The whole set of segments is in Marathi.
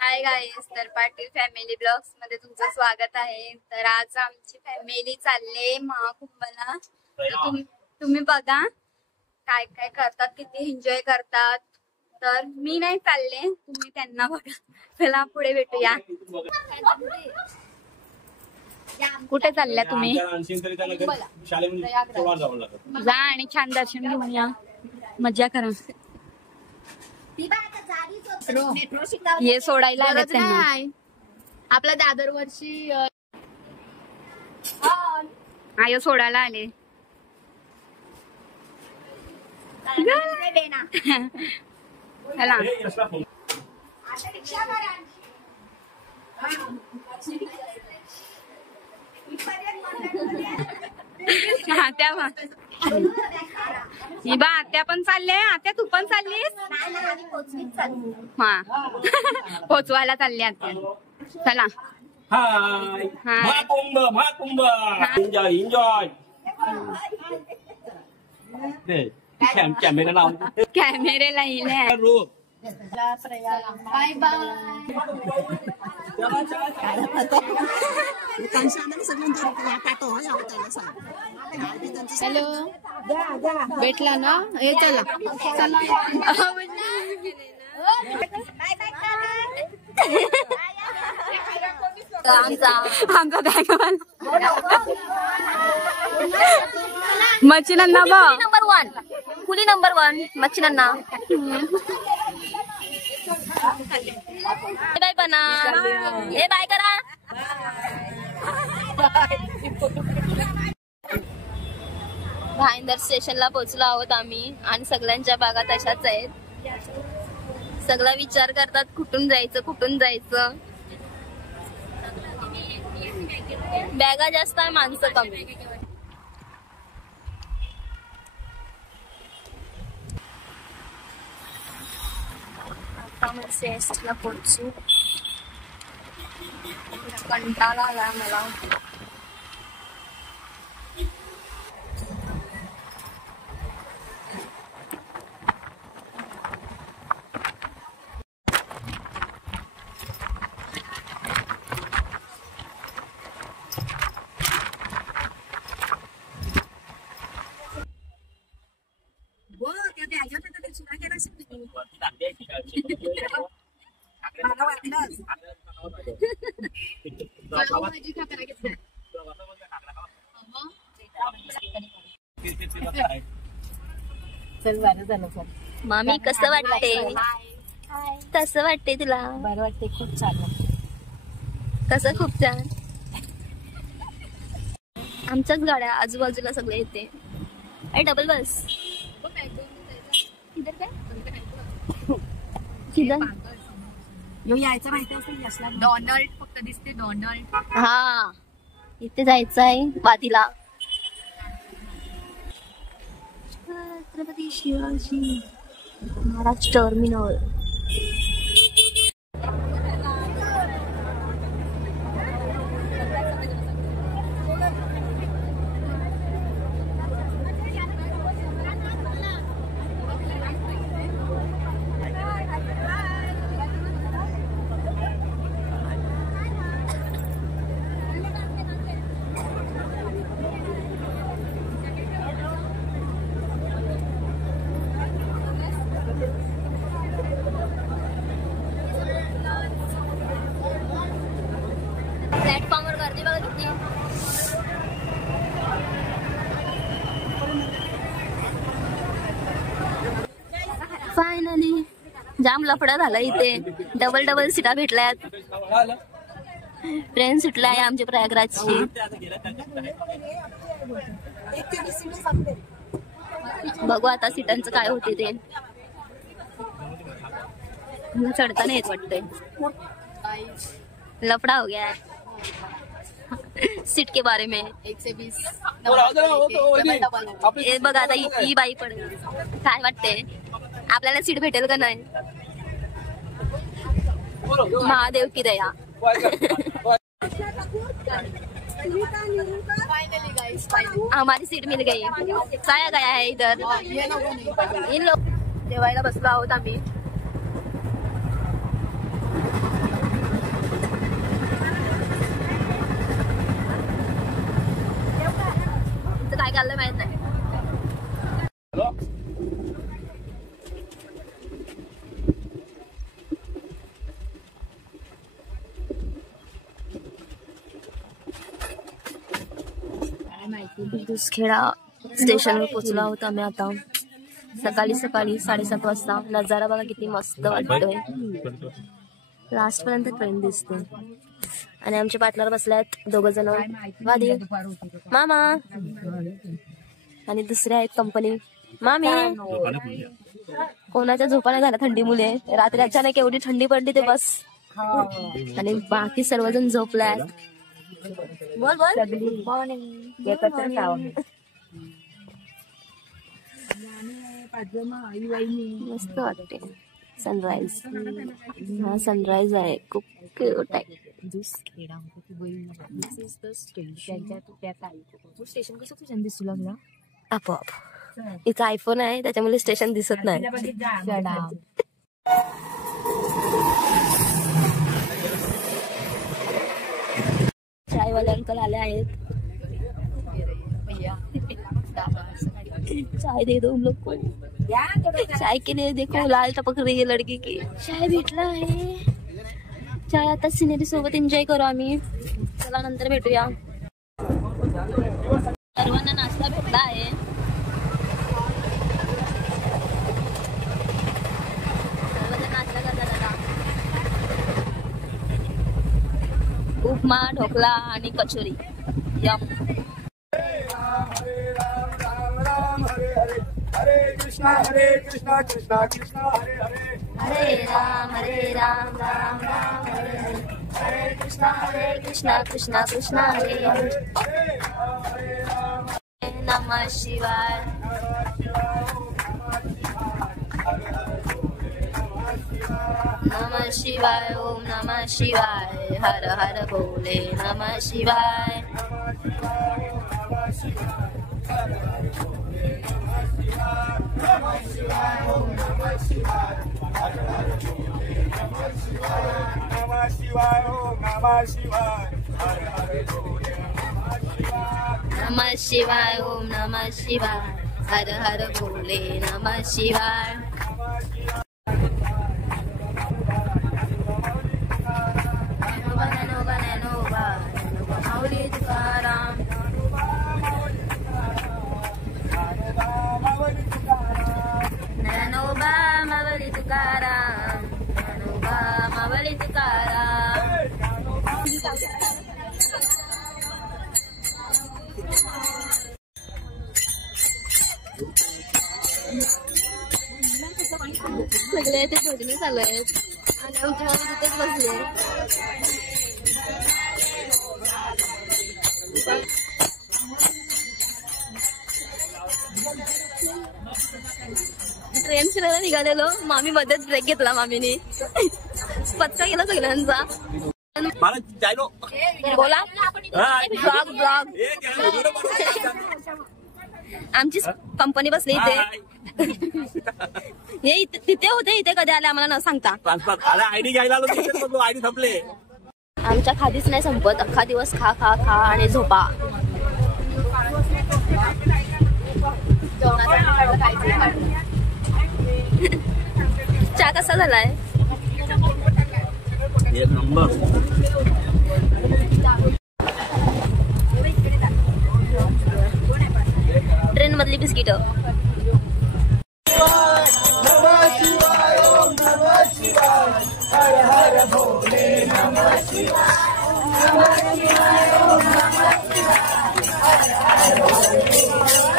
हाय गाईस, तर पाटील फॅमिली ब्लॉग्स मध्ये तुमचं स्वागत आहे। तर आज आमची फॅमिली चालले महाकुंभला। तर तुम्ही बघा काय काय करतात, किती एन्जॉय करतात। तर मी नाही चालले, तुम्ही त्यांना बघा। चला पुढे भेटूया। कुठे चालल्या तुम्ही? जा आणि छान दर्शन घेऊन या, मजा करा। हे सोडायला आले त्यांना। आपल्या दादर वर्षी आयो सोडायला आले। आत्या पण चालले। आत्या तू पण चाललीस? हा पोचवायला चालले आत्या। चला महाकुंभ महाकुंभ एन्जॉय एन्जॉय। कॅमेरेला येईल रूप बाय बाय। हॅलो भेटला ना? हे चला चला। आमचा बॅग मच्छीनन्ना नंबर 1 कुली नंबर 1 मच्छीनन्ना। बाय बना हे बाय करा। भाईंदर स्टेशनला पोहोचलो आहोत आम्ही आणि सगळ्यांच्या बागा तशाच आहेत। सगळा विचार करतात कुठून जायचं कुठून जायचं। बॅगा जास्त आहे, माणसं कमी। ला पोहोचू, कंटाळा आला मला। मामी कसं वाटते? कसं वाटते तुला? बरं वाटते, खूप छान वाटते। कसं खूप छान? आमच्याच गाड्या आजूबाजूला सगळे येते। डबल बस यायचं माहिती असेल, डोनाल्ड फक्त दिसते डोनाल्ड। हा इथे जायचं आहे वादीला। छत्रपती शिवाजी महाराज टर्मिनल। प्लॅटफॉर्मवर गर्दी बघा किती। फायनली जाम लफडा झाला इथे। डबल सीटा भेटल्यात। ट्रेन सुटली आहे आमच्या प्रयागराजची। बघू आता सीटांचं काय होते ते। चढताना येत वाटतंय। लफड़ा हो गया है सीट के बारे में। 120 हे बघा आता ही बाई पडेल। काय वाटते आपल्याला सीट भेटेल का नाही? महादेव की दया। हमारी सीट मिल गई। साया गया है इधर। इन लोग जेवायला बसलो आहोत आम्ही। चाललंय माहित नाही. दुसखेडा स्टेशनवर पोहोचलो आहोत आम्ही आता. सकाळी 7:30 वाजता. नजारा बघा किती मस्त वाटतोय. लास्ट पर्यंत ट्रेन दिसते. आणि आमच्या पार्टनर बसल्यात 2 जण. वादी मामा आणि दुसरे आहेत कंपनी मामी. कोणाच्या झोपा नाही झाल्या थंडीमुळे. रात्री अचानक एवढी थंडी पडली ते बस. आणि बाकी सर्वजण झोपल्यात. बोल मस्त वाटते. सनराइज. हा सनराइज आहे. खूप क्यूट आहे. स्टेशन कसं तुझ्या दिसू लागला आपोआप. इथं आयफोन आहे त्याच्यामुळे स्टेशन दिसत नाही. चायवाले अंकल आले आहेत. चाय दे दो उन लोग को. चाय के लिए देखो लाल टपक रही है लड़की की. चाय भेटला आहे. चाय आता सिनेरी सोबत एन्जॉय करू आम्ही. चला नंतर भेटूया. सर्वांना नाश्ता भेटला आहे. नाश्ता करतात आता. उपमा, ढोकला आणि कचोरी. यम. हरे कृष्णा कृष्णा कृष्णा हरे हरे. हरे राम राम राम हरे हरे. हरे कृष्णा कृष्णा कृष्णा हरे हरे. नमः शिवाय. नमः शिवाय. ओम नमः शिवाय. हर हर भोले नमः शिवाय. नमः शिवाय ओम नमः शिवाय. हर हर भोले नमः शिवाय. नमः शिवाय ओम नमः शिवाय. हर हर भोले नमः शिवाय. नमः शिवाय. ओम नमः शिवाय. हर हर भोले नमः शिवाय. माऊली तुकाराम. ज्ञानोबा माऊली तुकाराम. ज्ञानोबा माऊली तुकाराम. सगळे ते भजने चालू आहेत आणि आमच्या तिथेच बसले. ट्रेन फिरायला निघालेलो. मामी मध्येच ब्रेक घेतला मामीने. पत्ता गेला सगळ्यांचा. बोला. ब्लॉग आमची कंपनी बसली इथे. हे तिथे होते. इथे कधी आले आम्हाला न सांगता. आयडी घ्यायला आयडी संपले. आमच्या खादीच नाही संपत. अख्खा दिवस खा खा खा आणि झोपा. चहा कसा झालाय? एक नंबर. ट्रेन मधली बिस्किट. नमः शिवाय ओम नमः शिवाय. हर हर भोले नमः शिवाय. नमः शिवाय ओम नमः शिवाय. हर हर भोले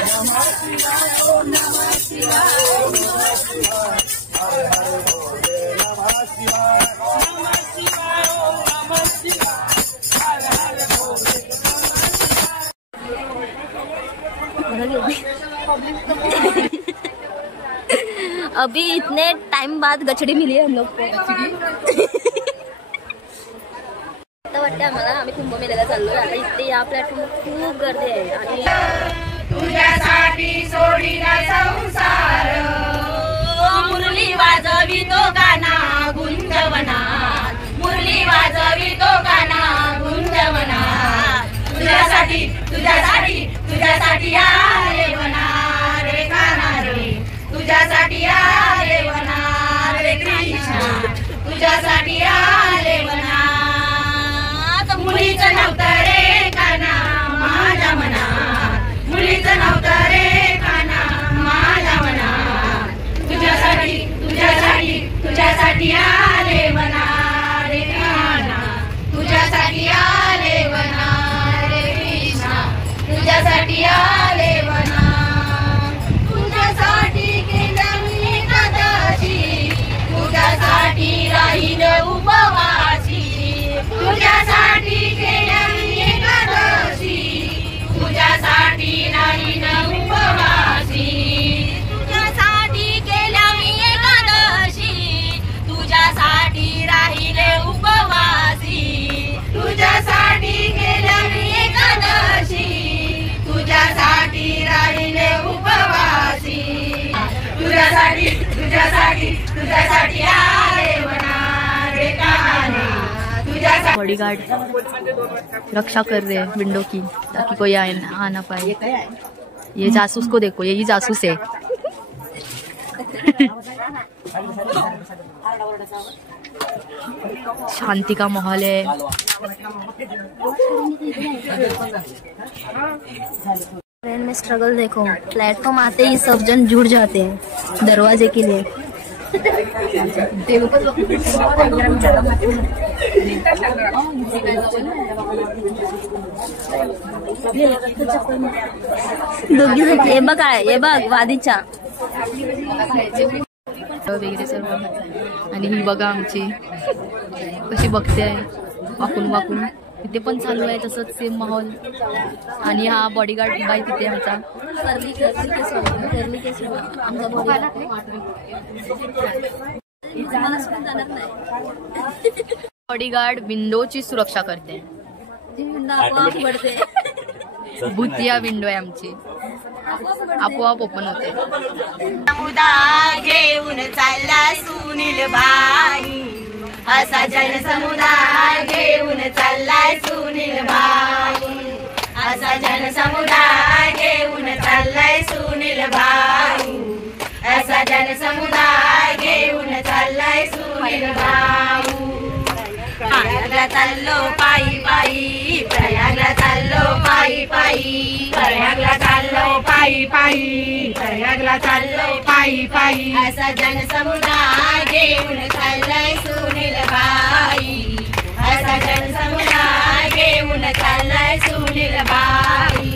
नमः शिवाय. ओम नमः शिवाय. ओम नमः शिवाय. हर हर भोले नमः शिवाय. नमः शिवाय ओम नमः शिवाय. हर हर भोले अभी इतने टाइम बाद गचड़ी मिली है हम लोग को. आता वाटतं आम्हाला आम्ही कुंभमेळ्याला चाललोय. आता इथे या प्लॅटफॉर्म खूप गर्दी आहे. आणि तुझ्यासाठी सोडीला संसार. मुरली वाजवी तो गाना गुंजवनात. मुरली वाजवी तो गाना गुंजवनात. तुझ्यासाठी तुझ्यासाठी तुझ्यासाठी तुझ्यासाठी आले वना रे कृष्णा तुझ्यासाठी आले वना रे कृष्णा तुझ्यासाठी आले वना तुझ्यासाठी केल्या मी एकादशी तुझ्यासाठी राहील उपवासी तुझ्यासाठी केल्या मी एकादशी तुझ्यासाठी राहील उपवासी तुझ्यासाठी केल्या मी एकादशी तुझ्यासाठी राहिले उपवासी तुझ्यासाठी केल्या मी एकादशी तुझ्यासाठी राहिले उपवासी तुझ्यासाठी तुझ्यासाठी तुझ्यासाठी आले वना रे कान्हा तुझ्यासाठी बॉडीगार्ड रक्षा कर रहे हैं विंडो की ताकि कोई आ ना पाए। ये जासूस को देखो, यही जासूस है। शांति का माहौल है। ट्रेन में स्ट्रगल देखो, प्लेटफॉर्म आते ही सब जन जुड़ जाते हैं दरवाजे के लिए। हे बघ वादीच्या वगैरे सर्व आणि ही बघा आमची कशी बघते आहे वाकून वाकून, तिथे पण चालू आहे तसंच सेम माहोल। आणि हा बॉडीगार्ड बाई तिथे आमचा बॉडीगार्ड विंडोची सुरक्षा करते, भूतिया विंडो आहे आमची, आपोआप ओपन होते। समुदाय घेऊन चालला सुनील बाई असा जनसमुदाय घेऊन चाललाय सुनील बाई असा जनसमुदाय घेऊन चाललाय सुनील बाई असा जनसमुदाय घेऊन चाललाय सुनील बाई प्रयागला चाललो पायी पायी प्रयागला चाललो पायी पायी प्रयागला चाललो पायी पायी प्रयागला चाललो पायी पायी असा जनसमुदाय घेऊन चाललाय सुनील बाई असा जनसमुदाय घेऊन चाललाय सुनील बाई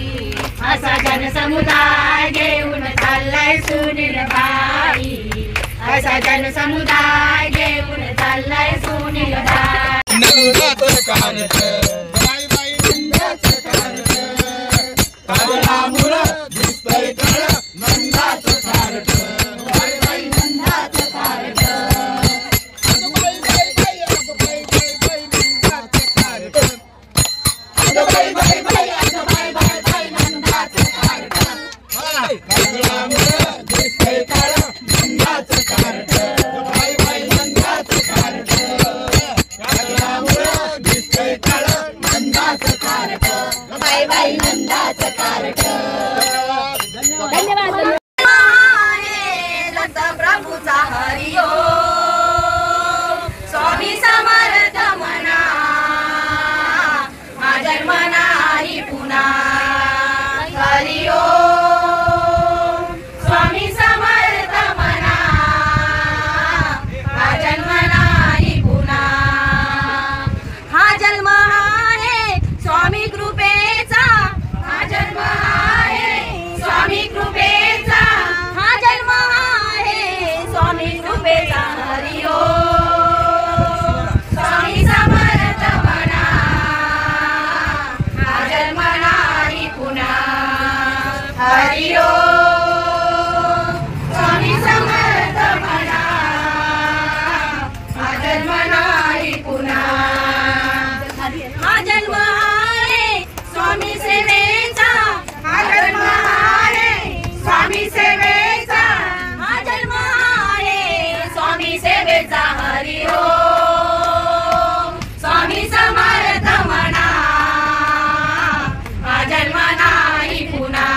असा जनसमुदाय घेऊन चाललाय सुनील बाई असा जनसमुदाय घेऊन चाललाय सुनील बाई नंदाचं कारट बाई बाई नंदाचं कारट कारणामुळं दिसतंय काळ नंदाचं कारट बाई बाई नंदाचं कारट अगं बाई बाई बाई अगं बाई बाई बाई नंदाचं कारट अगं बाई बाई बाई अगं बाई बाई बाई नंदाचं कारट कारणामुळं दिसतंय काळ नंदाचं कारट बाई बाई नंदाचं कारट बाई बाई नंदाचं कारट धन्यवाद दत्त प्रभूचा हरिओ स्वामी समर्थ म्हणा हा जन्म नाही पुन्हा हरिओ स्वामी समर्थ म्हणा हा जन्म नाही पुन्हा हा जन्म स्वामी कृपेचा हा जन्म आहे स्वामी कृपेचा हा जन्म आहे स्वामी कृपेचा हरिओ स्वामी समर्थ म्हणा हा जन्म नाही पुन्हा हरिओ स्वामी समर्थ म्हणा हा जन्म नाही पुन्हा हा जन्म स्वामी सेवेचा हा जन्म आहे स्वामी सेवेचा हा जन्म आहे स्वामी सेवेचा हरिओ स्वामी समर्थ म्हणा हा जन्म नाही पुन्हा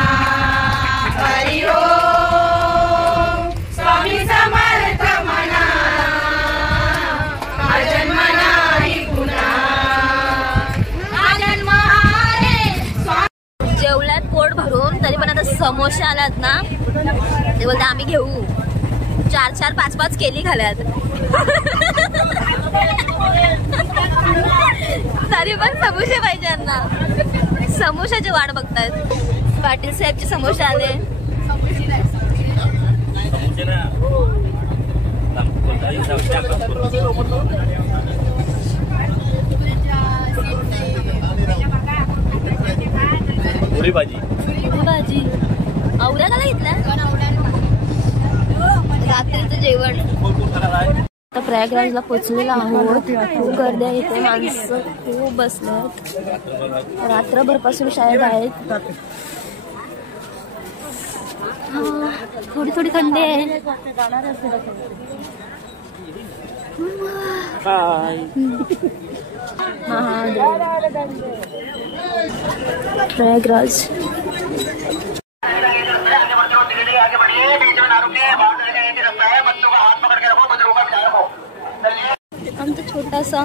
हरिओ स्वामी समर्थ म्हणा हा जन्म नाही पुन्हा हा जन्म जेवल्यात पोट भरून, तरी पण आता समोसे आलात ना ते बोलते आम्ही घेऊ, 4-4, 5-5 केली खाल्यात। तरी पण समोसे पाहिजे यांना. समोशाची वाट बघतायत. पाटील साहेबचे समोसे आले. पुरी भाजी भाजी आवड्या का घेतल्या. रात्रीचं जेवण. आता प्रयागराजला पोचलेला आहोत. खूप गर्दी आहे इथे. माणसं खूप बसलेत. रात्रभरपासून शाळेत आहेत. थोडी थोडी थंडी आहे. प्रयागराज आमचा छोटासा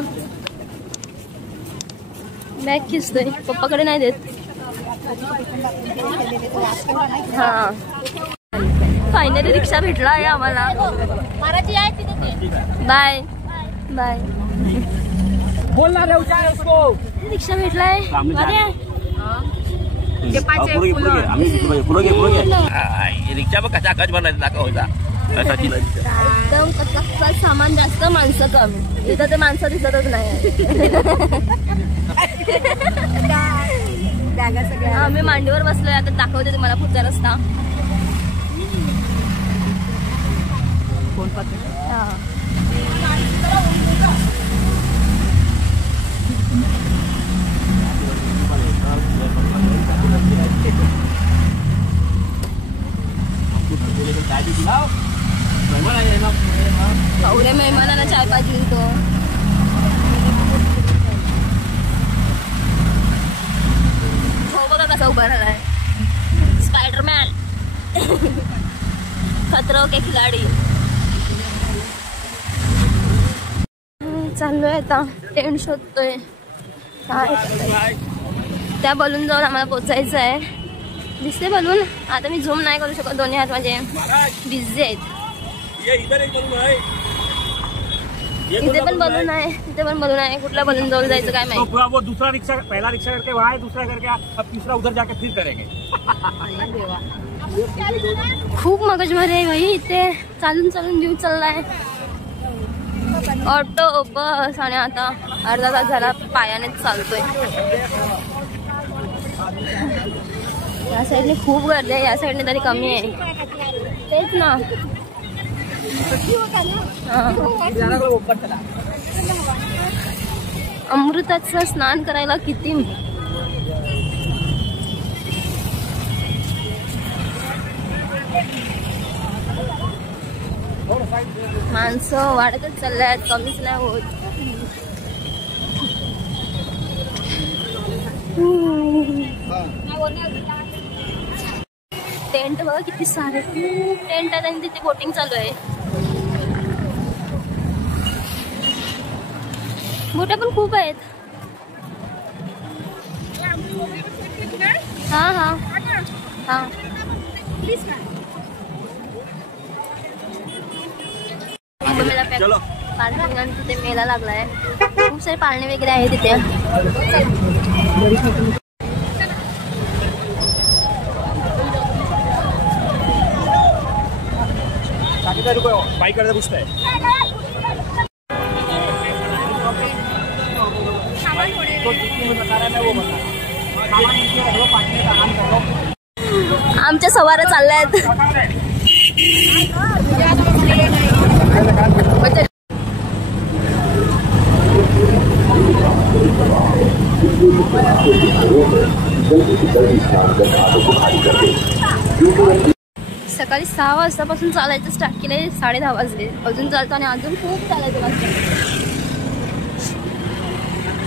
बॅग खिचतोय. पप्पाकडे नाही देत. हा फायनली रिक्षा भेटला आहे आम्हाला. Bye bye. रिक्षा भेटलाय. रिक्षा मग कशा आकाश बनायचं दाखवायचा. एकदम कच्चा सामान जास्त, माणसं कमी. इथं ते माणसं दिसतच नाही. आम्ही मांडीवर बसलोय. आता दाखवते तुम्हाला पुढचा रस्ता. एवढ्या मेहमानांना चाय पाहिजे तो. हो बघा कसा उभा राहिलाय. स्पायडरमॅन. खतरो के खिलाडी. चाललोय आता. टेंट शोधतोय. त्या बलून जाऊन आम्हाला पोचायचं आहे. दिसते बलून. आता मी झूम नाही करू शकत. दोन्ही हात माझे बिझी आहेत. इथे पण बलून आहे. इथे पण बलून आहे. कुठला बलून जवळ जायचं काय माहिती. वो दूसरा रिक्शा, पहला रिक्शा करके वहाँ है, दूसरा करके अब तीसरा उधर जाके फिर करेंगे. खूप मगजमारी आहे भाई इथे. चालून चालून जीव चाललाय. ऑटो बस आणि आता अर्धा तास झाला पायानेच चालतोय. या साईडने खूप गर्दी आहे. या साईडने तरी कमी आहे. तेच ना. अमृताचं स्नान करायला किती माणसं वाढतच चालल्यात. कमीच नाही होत. टेंट बघा किती सारे. खूप टेंट आहेत आणि तिथे बोटिंग चालू आहे. बोट्या पण खूप आहेत. हा हा हा. पार्किंग तिथे मेला लागलाय. खूप सारे पाळणे वगैरे आहे तिथे. बाईक करता पूछता है. आमच्या सवाऱ्या चालल्यात. सकाळी 6 वाजतापासून चालायचं स्टार्ट केलंय. 10:30 वाजले. अजून चालतो आणि अजून खूप चालायचं वाजतं.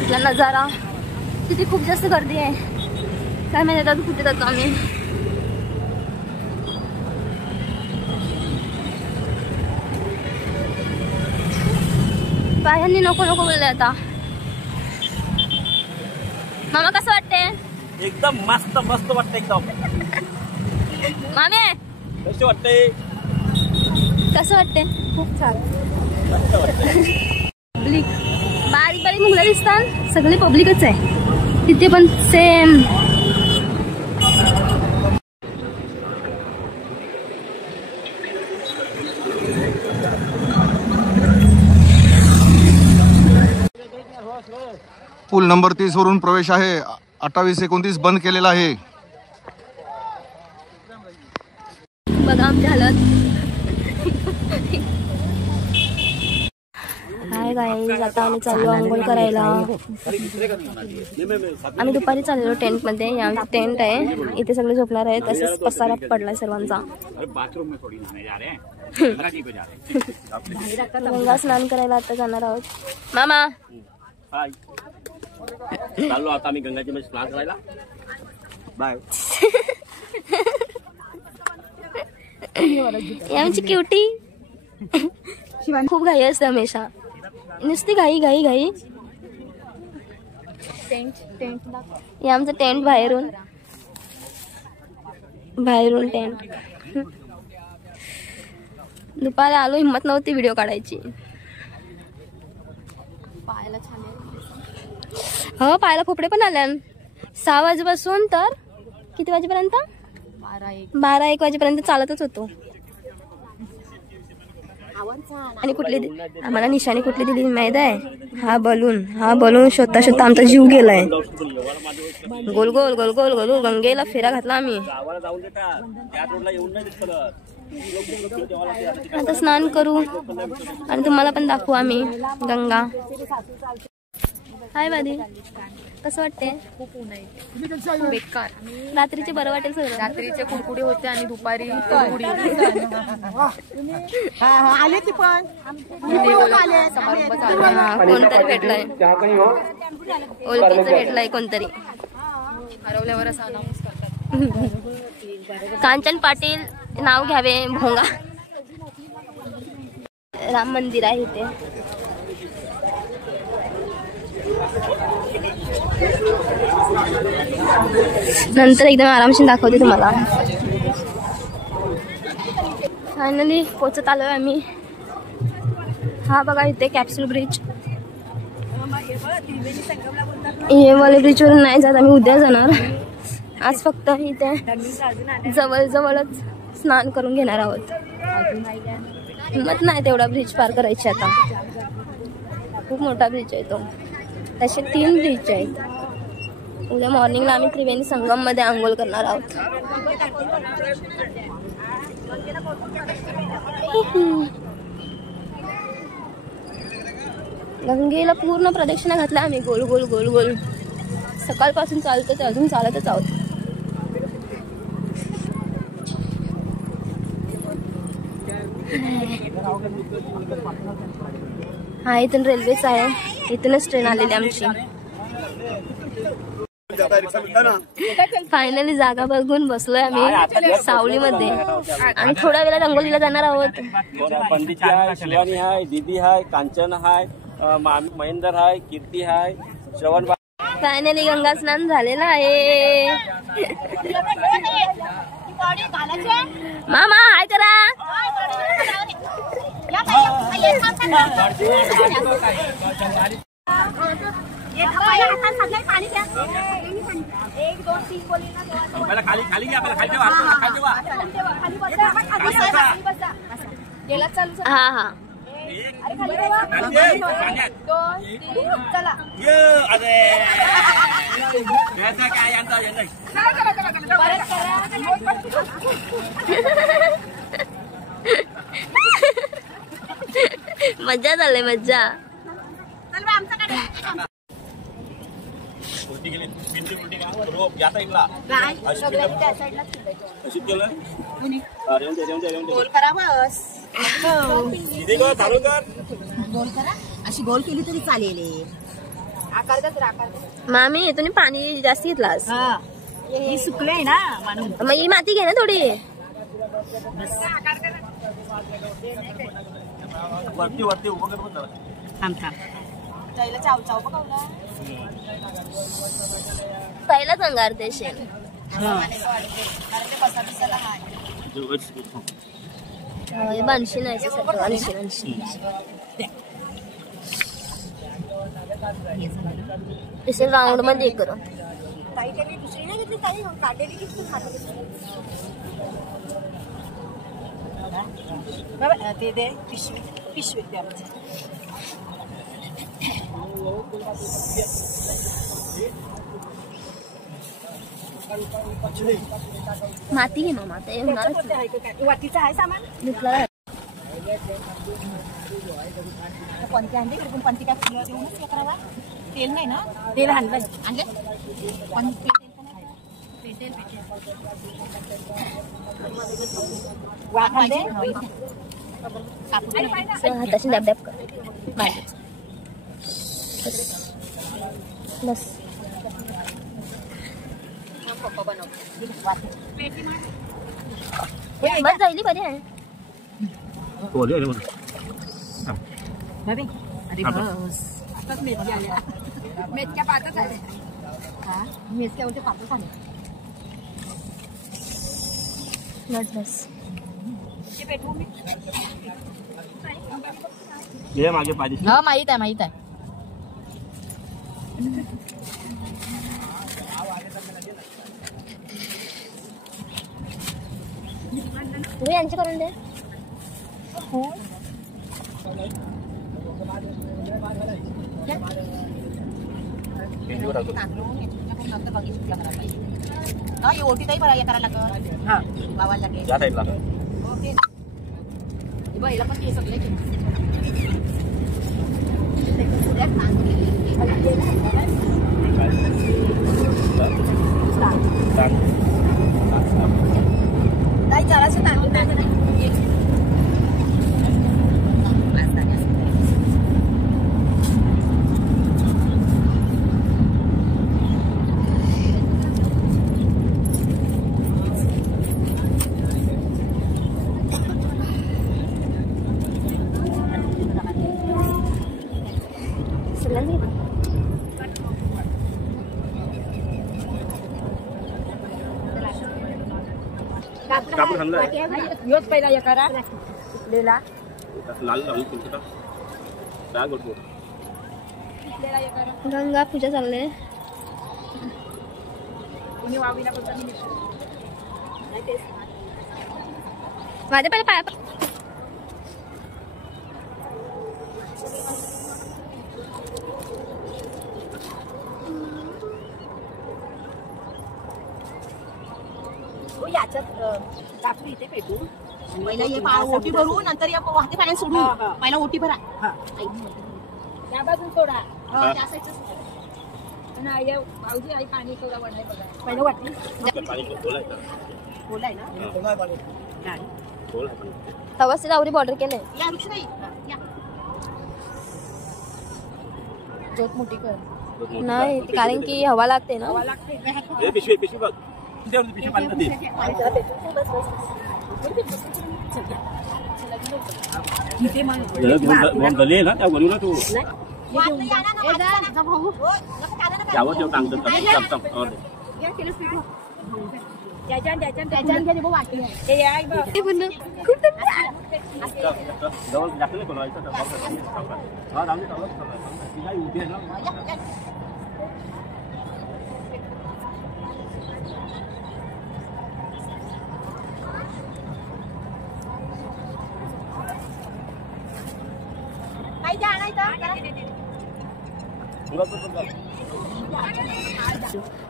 इथला नजारा. तिथे खूप जास्त गर्दी आहे. काय माहिती आता कुठे जातो आम्ही. पायांनी नको नको बोलले आता. मामा कसं वाटते. एकदम मस्त मस्त वाटतं. एकदम मामे कसे वाटते. कसं वाटते. खूप छान. पब्लिक बारीक बारीक मुलं दिसतात, सगळे पब्लिकच आहे तिथे पण सेम. पूल नंबर 30 वरून प्रवेश आहे. 28-29 बंद केलेला आहे. बघा आमची हालत. काय काय आता आम्ही चाललो आंघोळ करायला. आम्ही दुपारी चाललेलो टेंट मध्ये. आमचा टेंट आहे, इथे सगळे झोपणार आहेत. तसेच पसारा पडलाय सर्वांचा. गंगा स्नान करायला आता जाणार आहोत. मामा चाललो आता आम्ही गंगाजी मध्ये स्नान करायला. बाय. आमची क्युटी खूप घाई असते हमेशा, नुसती घाई घाई घाई. हे आमचं टेंट बाहेरून टेंट. दुपारी आलो, हिंमत नव्हती व्हिडिओ काढायची. हो पायाला खोपडे पण आल्या. 6 वाजेपासून तर किती वाजेपर्यंत? 12-1 वाजेपर्यंत चालतच होतो. आणि कुठली आम्हाला निशाणी कुठली दिली माहित आहे? हा बलून शोधता शोधता आमचा जीव गेलाय. गोल गोल गोल गोल गोल गंगेला फेरा घातला आम्ही. आता स्नान करू आणि तुम्हाला पण दाखवू आम्ही गंगा. हाय बादी, कसं वाटते? खूप ऊन आहे, बेकार. रात्रीचे बरं वाटेल सगळं. रात्रीचे कुडकुडी होते आणि दुपारी कुडकुडी. आले ती पण कोणतरी भेटलाय, ओळखीचं भेटलाय कोणतरी. हरवल्यावर असं अनाऊन्स करतात. कांचन पाटील नाव घ्यावे. भोंगा राम मंदिर आहे इथे. नंतर एकदम आरामशीर दाखवते तुम्हाला. फायनली पोचत आलोय आम्ही. हा बघा इथे कॅप्सूल ब्रिज. हे वाले ब्रिज वरून नाही जात, आम्ही उद्या जाणार. आज फक्त इथे जवळच स्नान करून घेणार आहोत. हिंमत नाही तेवढा ब्रिज पार करायची आता. खूप मोठा ब्रिज आहे तो. तसे 3 ब्रिज आहेत. उद्या मॉर्निंगला आम्ही त्रिवेणी संगम मध्ये आंघोळ करणार आहोत. गंगेला पूर्ण प्रदक्षिणा घातल्या आम्ही गोल गोल गोल गोल. सकाळपासून चालतच, अजून चालतच आहोत. हा इथून रेल्वेच आहे, इथूनच ट्रेन आलेली आमची. फायनली जागा बघून बसलोय आम्ही सावलीमध्ये आणि थोड्या वेळात रंगोलीला जाणार आहोत. पंडित आहे, शिवानी आहे, दीदी आहे, कांचन आहे, महेंदर आहे, कीर्ती आहे, श्रवण. फायनली गंगा स्नान झालेलं आहे. मामा हाय करा. हा हा मज्जा झाली मज्जा. अशी गोल केली तरी चालेल. मामी तुम्ही पाणी जास्त घेतलास. ही सुकलंय ना म्हणून. मग ही माती घे ना थोडी. वरती उभं कर. थांब थांब. जायला चाव चाव बघावला. पहिलाच अंगारते शेण. बनशी नाही 80. तसे राऊंड मध्ये करू. ते दे पिशवी पिशवी द्या. माती घे मग, माती होणारच वाटीचं आहे सामान. नाही. पंती आणले पण पंती काय फुलं देऊनच हे करावा. तेल नाही ना, तेल आणलं आणले पण पेटेल वाखांडे हाताशी डॅब डॅब कर. बस बस जायली बरी आहे. अरे बस आताच मेथ्या आल्या. मेथ्या पातच आल्या. हा मेथ्या होते पातच आले. बस बस हे मागे पाहिजे. हा माहित आहे माहित आहे. तुम्ही यांची करून दे. ओटी काही बरं करायला लागत. हा गावाला लागेल. या साईडला हिला पण ते सगळे नाही जरासं तांदूळ नाही. कापूर आणला योच पहिला हे करा लेला लाल लाल तुमचा डाग होतो. गंगा पूजा चालले. माझ्या पहिले पाया याच्यात कापूर इथे पेटू. पहिला हे ओटी भरू नंतर या वाहते पाण्यात सोडू. पहिला ओटी भरा. त्या बाजून सोडा. त्या साईडचं भाऊजी आई पाणी सोडा वडलंय बघा. पहिलं वाटली खोल आहे ना. तवाच ते लावरी बॉर्डर केले. या वृक्ष नाही जोत मोठी कर. नाही कारण की हवा लागते ना. पिशवी पिशवी बघ पिशवी पाणी गले ना त्या गलूला तू त्यावर तेव्हा टांगतात जवळ जास्त नाही बोलायचं. उभी आहे ना.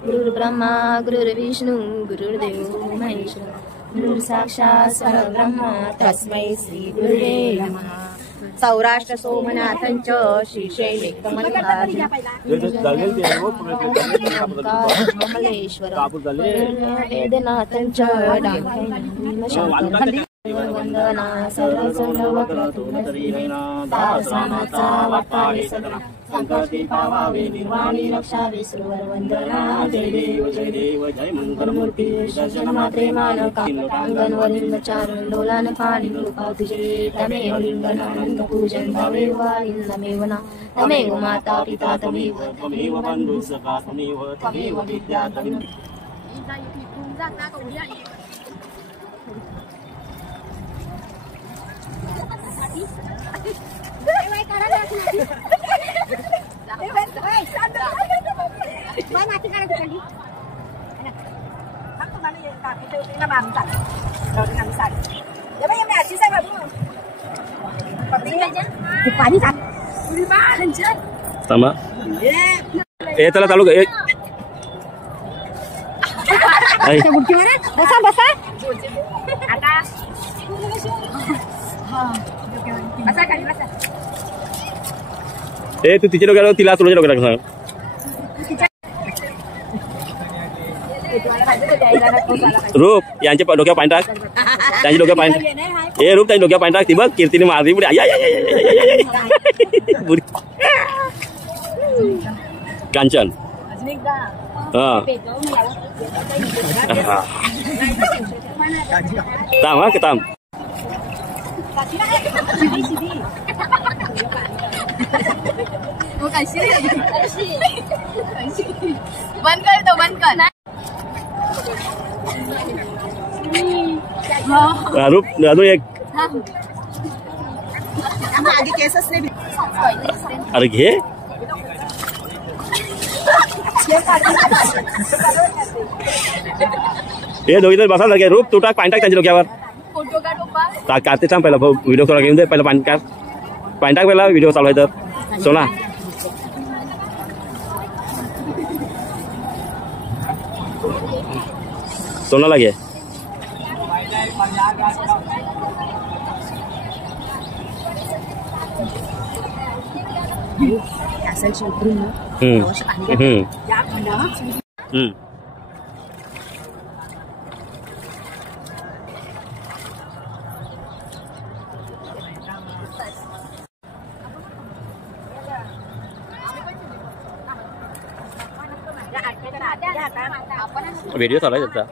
गुरुर्ब्रह्मा गुरुर्विष्णू गुरुर्देव महेश्वर गुरु साक्षात् परब्रह्म तस्मै श्री गुरुवे नमः. सौराष्ट्र सोमनाथंच श्रीशैले कमलेश्वर वेदनाथंच वंदना सर्वसंगवक्रतुलसीनादासानाचा वाटावे सदना संकटी पावावे निर्वाणी रक्षावे सुरवर वंदना. जय देव जय मंगलमूर्ती दर्शन मात्रे मानकांगणवरील चारण डोलान पाणी कृपा तुझे. तमेव लिंगनानंद पूजन तमेव लिंगमेव ना तमेव माता पिता तमेव त्वमेव बंधु सखा त्वमेव त्वमेव विद्या त्वमेव. थांबा ए चला चालू कर. बसा बसा आता बसा खाली बसा. ए तू तिच्या डोक्यावर तिला तुझ्या डोक्यावर सांग. रूप यांच्या डोक्यावर पाणी टाक. त्यांच्या डोक्यावर पाणी टाक. ए रूप त्यांच्या डोक्यावर पाणी टाक. ती बघ कीर्तीने मारली पुढे. कांचन हा थांब हा थांब. बंद कर दो, बंद कर. रूप अजून एक. आधी केसच नाही. अरे घे. हे दोघी तर बसा लगे. रूप तू टाक पाणी टाक त्यांच्या डोक्यावर. फोटो का टोपा. टाक काढते थांब पहिला व्हिडिओ थोडा घेऊन दे. पहिला पाणी टाक. पाणी टाक पहिला व्हिडिओ चालू आहे तर. सोना सोनाला घे. व्हिडिओ चालू आहे त्याचा.